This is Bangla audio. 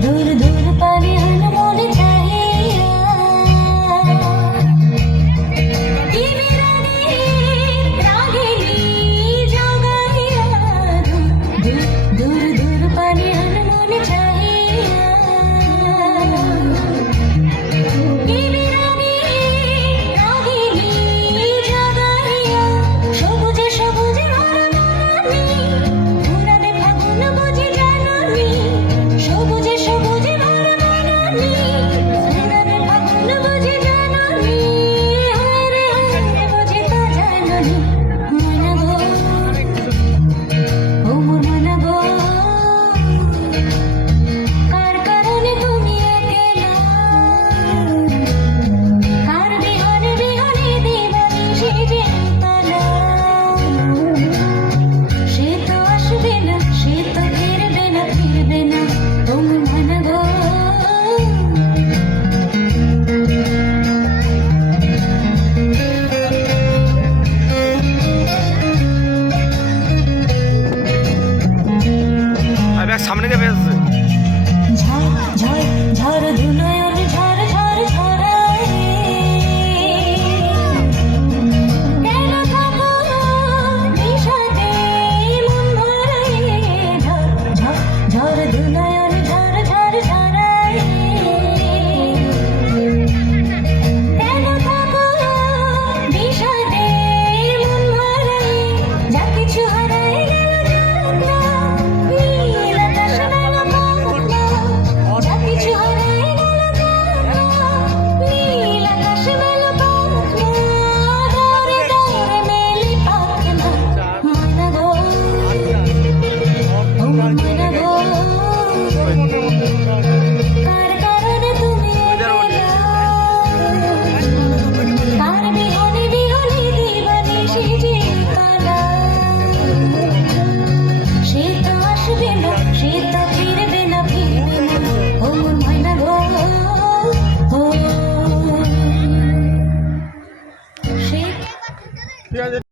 दूर दूर पानी अनमोल चाहिया रागिनी जगाइया दूर दूर पानी अनमोल चाहिया रागिनी जगाइया সবুজে সবুজে ভরা বনানী ফুরাবে ফাগুন বুঝি জাননি সবুজে সবুজে ভরা বনানী ফুরাবে ফাগুন বুঝি জাননি হরে হরে বুঝি তা জাননি মনগো ও মোর মনগো কার কারণে তুমি একলা কার বিহনে বিহনে দিবানি সেজে তলা সে তো আসবে না সে তো ফিরবে না তুমি মনগো আর ব্যাগ সামনে দিয়ে বেরোচ্ছে